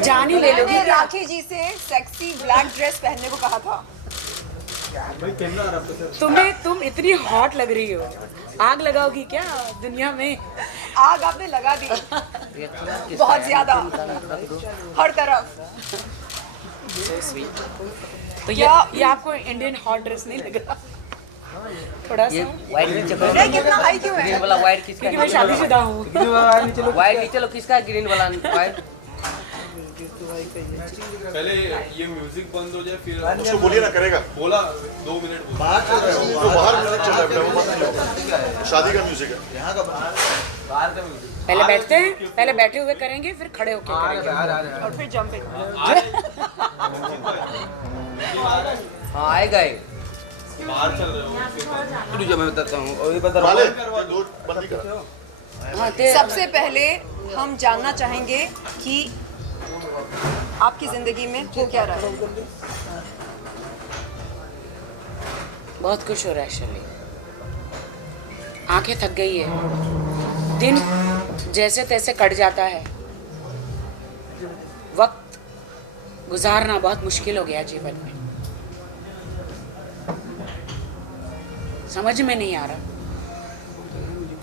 जान ही ले लोगी मैंने क्या? राखी जी से सेक्सी ब्लैक ड्रेस पहनने को कहा था। तुम इतनी हॉट लग रही हो, आग लगाओगी क्या दुनिया में? आग आपने लगा दी बहुत ज्यादा हर तरफ। So sweet. तो ये आपको इंडियन हॉट ड्रेस नहीं लग रहा? थोड़ा ये सा, वाइट नीचे करो, नहीं कितना हाई क्यों ग्रीन है? वाला वाइट किसका? क्योंकि मैं शादीशुदा हूँ। वाइट नीचे लो, किसका ग्रीन वाला वाइट? पहले ये म्यूजिक बंद हो जाए फिर उसको बोलिए ना, करेगा। बोला 2 मिनट बोला। बाहर चल रहा है वो, बाहर म्यूजिक चल रहा है, वो मत लो। शादी का म्यूजिक है यहाँ का। बाहर का म्यूजिक पहले बैठते हैं, पहले बैठे हुए करेंगे, फिर खड़े होके करेंगे। और फिर जंपिंग। हाँ आएगा ही। बाहर चल रहे हो रुक जा, मैं बताता हूँ। और ये बता माले रहा दो बंदी करा। हाँ, सबसे पहले हम जानना चाहेंगे कि आपकी जिंदगी में हो क्या रहा है। बहुत खुश हो रहा है शैली, आंखें थक गई है, दिन जैसे तैसे कट जाता है, वक्त गुजारना बहुत मुश्किल हो गया जीवन में, समझ में नहीं आ रहा,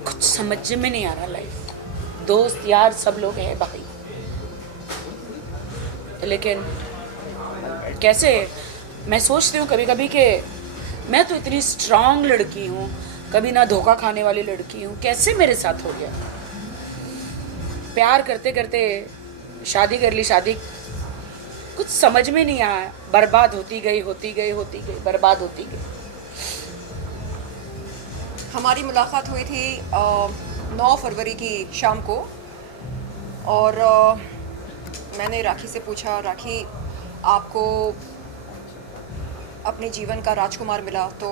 कुछ समझ में नहीं आ रहा लाइफ। दोस्त यार सब लोग हैं भाई, लेकिन कैसे मैं सोचती हूँ कभी कभी कि मैं तो इतनी स्ट्रांग लड़की हूँ, कभी ना धोखा खाने वाली लड़की हूँ, कैसे मेरे साथ हो गया? प्यार करते करते शादी कर ली, शादी कुछ समझ में नहीं आया, बर्बाद होती गई बर्बाद होती गई। हमारी मुलाकात हुई थी 9 फरवरी की शाम को, और मैंने राखी से पूछा, राखी आपको अपने जीवन का राजकुमार मिला तो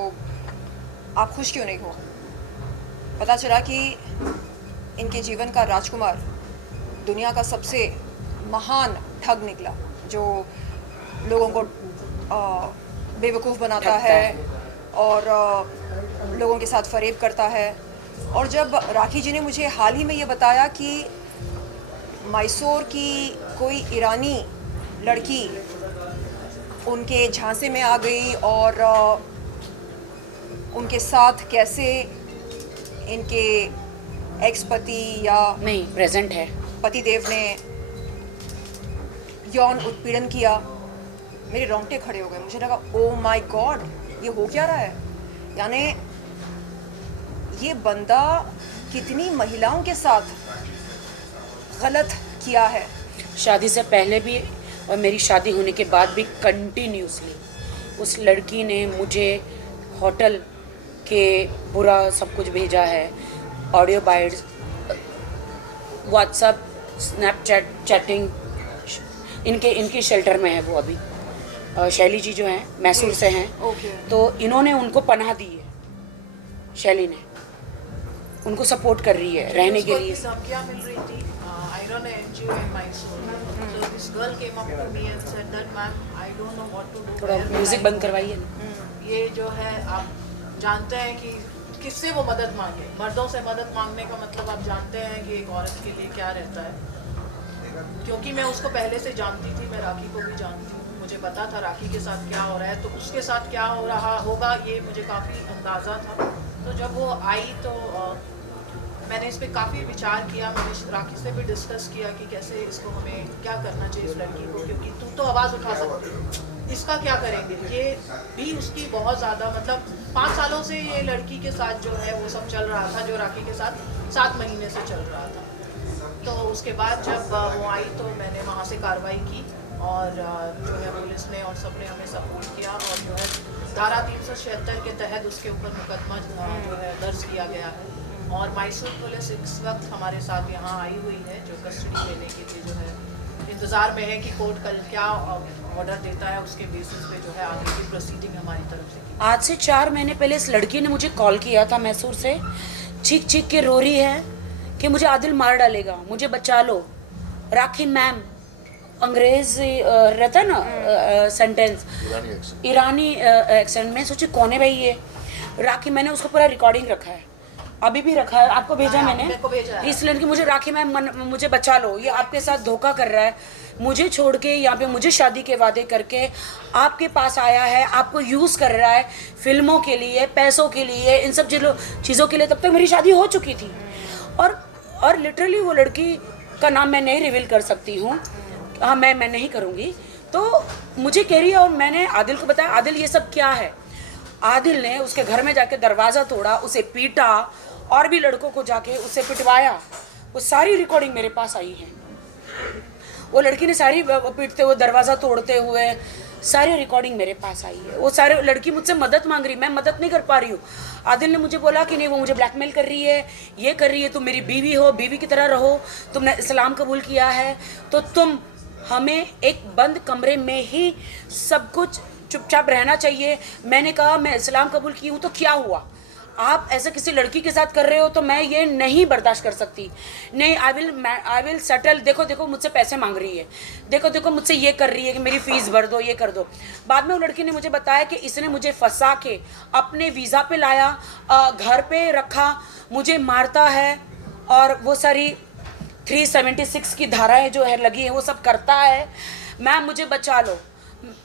आप खुश क्यों नहीं हो? पता चला कि इनके जीवन का राजकुमार दुनिया का सबसे महान ठग निकला, जो लोगों को बेवकूफ़ बनाता है और लोगों के साथ फरेब करता है। और जब राखी जी ने मुझे हाल ही में ये बताया कि मैसूर की कोई ईरानी लड़की उनके झांसे में आ गई और उनके साथ कैसे इनके एक्स पति या नहीं, प्रेजेंट है, पतिदेव ने यौन उत्पीड़न किया, मेरे रोंगटे खड़े हो गए। मुझे लगा ओ माय गॉड, ये हो क्या रहा है? यानी ये बंदा कितनी महिलाओं के साथ गलत किया है। शादी से पहले भी और मेरी शादी होने के बाद भी कंटिन्यूसली उस लड़की ने मुझे होटल के पूरा सब कुछ भेजा है, audio bytes, WhatsApp, Snapchat, chatting. इनके शेल्टर में है वो अभी, शैली जी जो हैं मैसूर से हैं, तो इन्होंने उनको पनाह दी है, शैली ने उनको सपोर्ट कर रही है रहने के लिए। धमकियां मिल रही थी। I run an NGO in Mysore. So this girl came up to me and said that ma'am, I don't know what to do. थोड़ा म्यूजिक बंद करवाइए ना। ये जो है आप जानते हैं कि किससे वो मदद मांगे। मर्दों से मदद मांगने का मतलब आप जानते हैं कि एक औरत के लिए क्या रहता है। क्योंकि मैं उसको पहले से जानती थी, मैं राखी को भी जानती हूँ, मुझे पता था राखी के साथ क्या हो रहा है, तो उसके साथ क्या हो रहा होगा ये मुझे काफ़ी अंदाज़ा था। तो जब वो आई तो मैंने इस पर काफ़ी विचार किया, मैंने राखी से भी डिस्कस किया कि कैसे इसको हमें क्या करना चाहिए इस लड़की को, क्योंकि तू तो आवाज़ उठा सकती है, इसका क्या करेंगे। ये भी उसकी बहुत ज़्यादा मतलब 5 सालों से ये लड़की के साथ जो है वो सब चल रहा था, जो राखी के साथ 7 महीने से चल रहा था। तो उसके बाद जब वो आई तो मैंने वहाँ से कार्रवाई की और जो है पुलिस ने और सब ने हमें सपोर्ट किया, और जो है धारा 376 के तहत उसके ऊपर मुकदमा जो है दर्ज किया गया है। और मैसूर पुलिस इस वक्त हमारे साथ यहाँ आई हुई है, जो कस्टडी लेने के लिए जो है इंतज़ार में है कि कोर्ट कल क्या ऑर्डर देता है, उसके बेसिस पे जो है आगे की प्रोसीडिंग हमारी तरफ से की। आज से 4 महीने पहले इस लड़की ने मुझे कॉल किया था मैसूर से, चीख चीख के रो रही है कि मुझे आदिल मार डालेगा, मुझे बचा लो। राखी मैम, अंग्रेज रहता है ना सेंटेंस, ईरानी एक्सेंट में। सोचे कौन है भाई ये राखी? मैंने उसको पूरा रिकॉर्डिंग रखा है, अभी भी रखा है, आपको भेजा हाँ, मैंने। मेरे को भेजा है। इस लड़की मुझे राखी में मुझे बचा लो, ये आपके साथ धोखा कर रहा है, मुझे छोड़ के यहाँ पे मुझे शादी के वादे करके आपके पास आया है, आपको यूज़ कर रहा है फिल्मों के लिए, पैसों के लिए, इन सब चीज़ों के लिए। तब तक मेरी शादी हो चुकी थी। और लिटरली वो लड़की का नाम मैं नहीं रिवील कर सकती हूँ, हाँ मैं नहीं करूँगी। तो मुझे कह रही है, और मैंने आदिल को बताया, आदिल ये सब क्या है। आदिल ने उसके घर में जाके दरवाज़ा तोड़ा, उसे पीटा, और भी लड़कों को जाके उसे पिटवाया। वो सारी रिकॉर्डिंग मेरे पास आई है। वो लड़की ने सारी पीटते हुए, दरवाज़ा तोड़ते हुए सारी रिकॉर्डिंग मेरे पास आई है। वो सारे लड़की मुझसे मदद मांग रही, मैं मदद नहीं कर पा रही हूँ। आदिल ने मुझे बोला कि नहीं, वो मुझे ब्लैकमेल कर रही है, ये कर रही है, तुम मेरी बीवी हो, बीवी की तरह रहो, तुमने इस्लाम कबूल किया है तो तुम हमें एक बंद कमरे में ही सब कुछ चुपचाप रहना चाहिए। मैंने कहा मैं इस्लाम कबूल की हूँ तो क्या हुआ, आप ऐसा किसी लड़की के साथ कर रहे हो तो मैं ये नहीं बर्दाश्त कर सकती। नहीं, आई विल सेटल। देखो मुझसे पैसे मांग रही है, देखो मुझसे ये कर रही है कि मेरी फ़ीस भर दो, ये कर दो। बाद में वो लड़की ने मुझे बताया कि इसने मुझे फंसा के अपने वीज़ा पे लाया, घर पे रखा, मुझे मारता है, और वो सारी 376 की धाराएं जो है लगी हैं वो सब करता है। मैम मुझे बचा लो।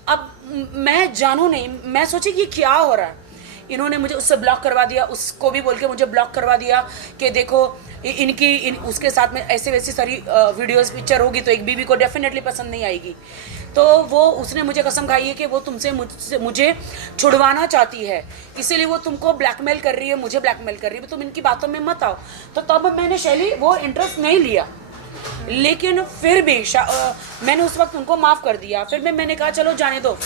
अब मैं जानू नहीं, मैं सोची कि क्या हो रहा है। इन्होंने मुझे उससे ब्लॉक करवा दिया, उसको भी बोल के मुझे ब्लॉक करवा दिया कि देखो उसके साथ में ऐसे वैसी सारी वीडियोस पिक्चर होगी तो एक बीवी को डेफिनेटली पसंद नहीं आएगी। तो वो उसने मुझे कसम खाई है कि वो मुझे छुड़वाना चाहती है, इसीलिए वो तुमको ब्लैकमेल कर रही है, मुझे ब्लैकमेल कर रही है, तुम इनकी बातों में मत आओ। तो तब मैंने शैली वो इंटरेस्ट नहीं लिया, लेकिन फिर भी मैंने उस वक्त उनको माफ़ कर दिया। फिर मैंने कहा चलो जाने दो।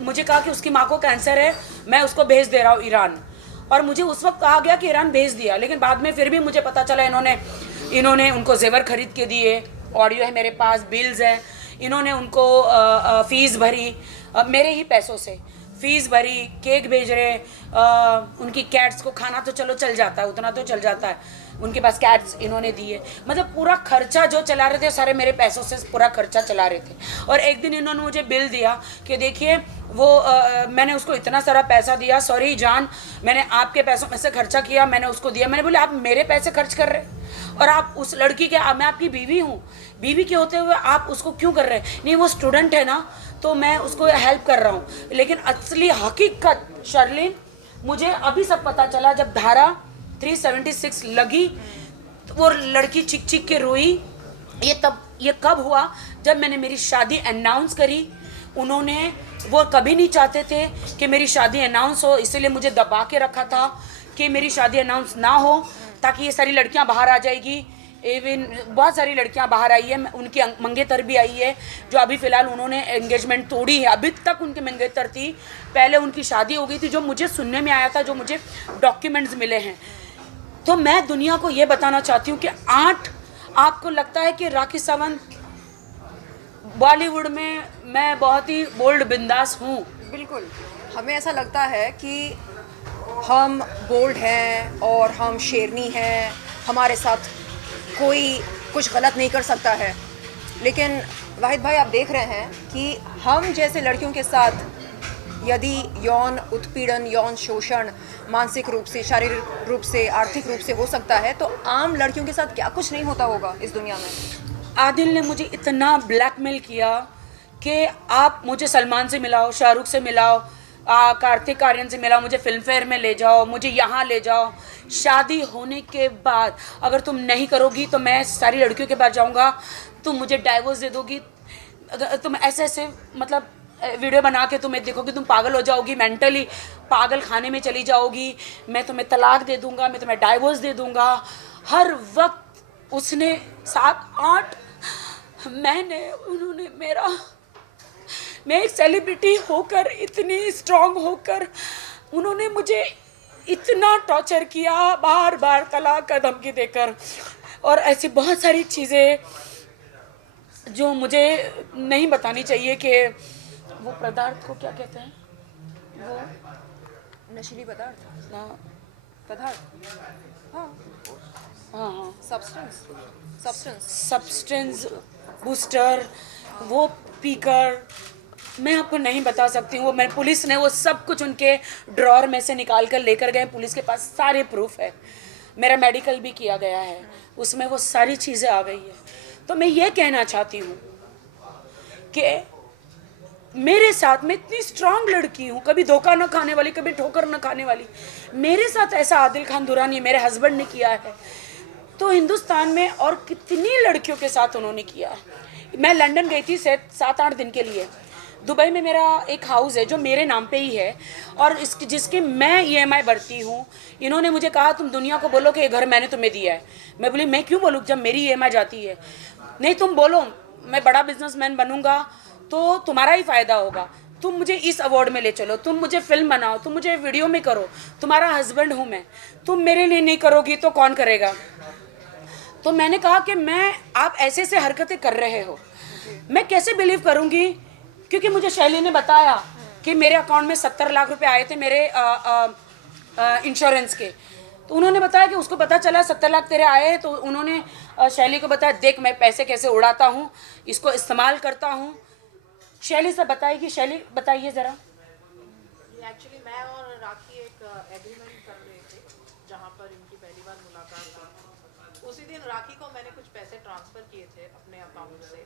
मुझे कहा कि उसकी माँ को कैंसर है, मैं उसको भेज दे रहा हूँ ईरान, और मुझे उस वक्त कहा गया कि ईरान भेज दिया। लेकिन बाद में फिर भी मुझे पता चला इन्होंने उनको जेवर खरीद के दिए, ऑडियो है मेरे पास, बिल्स है, इन्होंने उनको फ़ीस भरी, मेरे ही पैसों से फ़ीस भरी, केक भेज रहे, उनकी कैट्स को खाना तो चलो चल जाता है, उतना तो चल जाता है, उनके पास कैट्स इन्होंने दिए। मतलब पूरा खर्चा जो चला रहे थे सारे मेरे पैसों से पूरा खर्चा चला रहे थे। और एक दिन इन्होंने मुझे बिल दिया कि देखिए वो मैंने उसको इतना सारा पैसा दिया, सॉरी जान मैंने आपके पैसों में से खर्चा किया, मैंने उसको दिया। मैंने बोले आप मेरे पैसे खर्च कर रहे और आप उस लड़की के, मैं आपकी बीवी हूँ, बीवी के होते हुए आप उसको क्यों कर रहे हैं? नहीं वो स्टूडेंट है ना, तो मैं उसको हेल्प कर रहा हूँ। लेकिन असली हकीकत शर्लिन मुझे अभी सब पता चला जब धारा 376 लगी तो वो लड़की चिक चिक के रोई। ये कब हुआ? जब मैंने मेरी शादी अनाउंस करी। उन्होंने, वो कभी नहीं चाहते थे कि मेरी शादी अनाउंस हो, इसलिए मुझे दबा के रखा था कि मेरी शादी अनाउंस ना हो ताकि ये सारी लड़कियां बाहर आ जाएगी। इवन बहुत सारी लड़कियां बाहर आई है, उनकी मंगेतर भी आई है, जो अभी फ़िलहाल उन्होंने एंगेजमेंट तोड़ी है। अभी तक उनकी मंगेतर थी, पहले उनकी शादी हो गई थी, जो मुझे सुनने में आया था, जो मुझे डॉक्यूमेंट्स मिले हैं। तो मैं दुनिया को ये बताना चाहती हूँ कि आपको लगता है कि राखी सावंत बॉलीवुड में मैं बहुत ही बोल्ड बिंदास हूँ। बिल्कुल, हमें ऐसा लगता है कि हम बोल्ड हैं और हम शेरनी हैं, हमारे साथ कोई कुछ गलत नहीं कर सकता है। लेकिन वाहिद भाई आप देख रहे हैं कि हम जैसे लड़कियों के साथ यदि यौन उत्पीड़न, यौन शोषण मानसिक रूप से, शारीरिक रूप से, आर्थिक रूप से हो सकता है, तो आम लड़कियों के साथ क्या कुछ नहीं होता होगा इस दुनिया में। आदिल ने मुझे इतना ब्लैकमेल किया कि आप मुझे सलमान से मिलाओ, शाहरुख से मिलाओ, कार्तिक आर्यन से मिलाओ, मुझे फिल्म फेयर में ले जाओ, मुझे यहाँ ले जाओ। शादी होने के बाद अगर तुम नहीं करोगी तो मैं सारी लड़कियों के पास जाऊँगा, तुम मुझे डाइवोर्स दे दोगी, तुम ऐसे मतलब वीडियो बना के तुम्हें देखोगी, तुम पागल हो जाओगी, मेंटली पागल खाने में चली जाओगी, मैं तुम्हें तलाक दे दूंगा, मैं तुम्हें डाइवोर्स दे दूंगा। हर वक्त उसने 7-8 उन्होंने मैं एक सेलिब्रिटी होकर, इतनी स्ट्रांग होकर उन्होंने मुझे इतना टॉर्चर किया, बार बार तलाक का धमकी देकर, और ऐसी बहुत सारी चीज़ें जो मुझे नहीं बतानी चाहिए कि वो पदार्थ को क्या कहते हैं, वो नशीली पदार्थ, हाँ हाँ हाँ सब्सटेंस सब्सटेंस बूस्टर, वो पीकर मैं आपको नहीं बता सकती हूँ। वो मैं पुलिस ने वो सब कुछ उनके ड्रॉर में से निकाल कर लेकर गए। पुलिस के पास सारे प्रूफ है, मेरा मेडिकल भी किया गया है, उसमें वो सारी चीज़ें आ गई है। तो मैं ये कहना चाहती हूँ कि मेरे साथ, मैं इतनी स्ट्रांग लड़की हूँ, कभी धोखा न खाने वाली, कभी ठोकर न खाने वाली। मेरे साथ ऐसा आदिल खान दुरानी मेरे हस्बैंड ने किया है, तो हिंदुस्तान में और कितनी लड़कियों के साथ उन्होंने किया है। मैं लंदन गई थी 7-8 दिन के लिए। दुबई में मेरा एक हाउस है जो मेरे नाम पे ही है और जिसकी मैं EMI भरती हूँ। इन्होंने मुझे कहा तुम दुनिया को बोलो कि ये घर मैंने तुम्हें दिया है। मैं बोली मैं क्यों बोलूँ जब मेरी EMI जाती है। नहीं, तुम बोलो, मैं बड़ा बिजनेसमैन बनूंगा तो तुम्हारा ही फ़ायदा होगा। तुम मुझे इस अवार्ड में ले चलो, तुम मुझे फिल्म बनाओ, तुम मुझे वीडियो में करो, तुम्हारा हस्बैंड हूँ मैं, तुम मेरे लिए नहीं करोगी तो कौन करेगा। तो मैंने कहा कि आप ऐसे ऐसे हरकतें कर रहे हो, मैं कैसे बिलीव करूँगी। क्योंकि मुझे शैली ने बताया कि मेरे अकाउंट में 70 लाख रुपए आए थे मेरे इंश्योरेंस के। तो उन्होंने बताया कि उसको पता चला 70 लाख तेरे आए हैं। तो उन्होंने शैली को बताया देख मैं पैसे कैसे उड़ाता हूँ, इसको इस्तेमाल करता हूँ। शैली से बताएगी, शैली बताइए ज़रा। एक्चुअली मैं और राखी एक एग्रीमेंट कर रहे थे जहाँ पर इनकी पहली बार मुलाकात हुई। उसी दिन राखी को मैंने कुछ पैसे ट्रांसफ़र किए थे अपने अकाउंट से,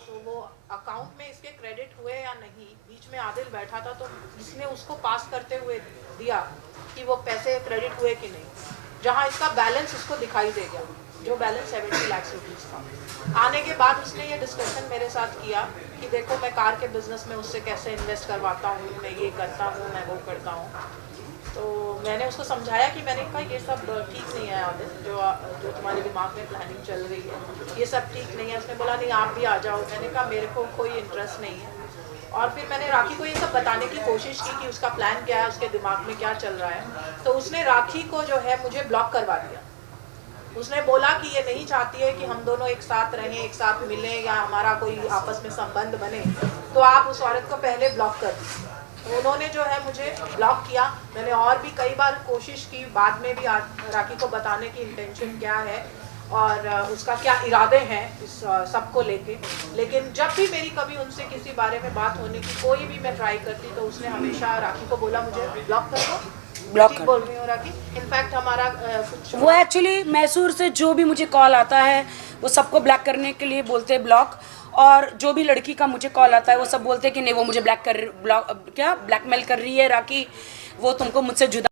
तो वो अकाउंट में इसके क्रेडिट हुए या नहीं, बीच में आदिल बैठा था तो इसने उसको पास करते हुए दिया कि वो पैसे क्रेडिट हुए कि नहीं, जहाँ इसका बैलेंस उसको दिखाई दे गया, जो बैलेंस 70 लाख रुपीज़ था। आने के बाद उसने ये डिस्कशन मेरे साथ किया कि देखो मैं कार के बिज़नेस में उससे कैसे इन्वेस्ट करवाता हूँ, मैं ये करता हूँ, मैं वो करता हूँ। तो मैंने उसको समझाया कि मैंने कहा ये सब ठीक नहीं है आदिल, जो तुम्हारे दिमाग में प्लानिंग चल रही है ये सब ठीक नहीं है। उसने बोला नहीं आप भी आ जाओ। मैंने कहा मेरे को कोई इंटरेस्ट नहीं है। और फिर मैंने राखी को ये सब बताने की कोशिश की कि उसका प्लान क्या है, उसके दिमाग में क्या चल रहा है। तो उसने राखी को जो है मुझे ब्लॉक करवा दिया। उसने बोला कि ये नहीं चाहती है कि हम दोनों एक साथ रहें, एक साथ मिलें या हमारा कोई आपस में संबंध बने, तो आप उस औरत को पहले ब्लॉक कर दीजिए। तो उन्होंने जो है मुझे ब्लॉक किया। मैंने और भी कई बार कोशिश की, बाद में भी राखी को बताने की इंटेंशन क्या है और उसका क्या इरादे हैं इस सब को लेके, लेकिन जब भी मेरी कभी उनसे किसी बारे में बात होने की कोई भी मैं ट्राई करती तो उसने हमेशा राखी को बोला मुझे ब्लॉक कर दो। ब्लॉक ठीक बोल रही हो राखी। इनफैक्ट हमारा कुछ वो एक्चुअली मैसूर से जो भी मुझे कॉल आता है वो सबको ब्लैक करने के लिए बोलते हैं ब्लॉक, और जो भी लड़की का मुझे कॉल आता है वो सब बोलते हैं कि नहीं वो मुझे ब्लैकमेल कर रही है राखी, वो तुमको मुझसे जुदा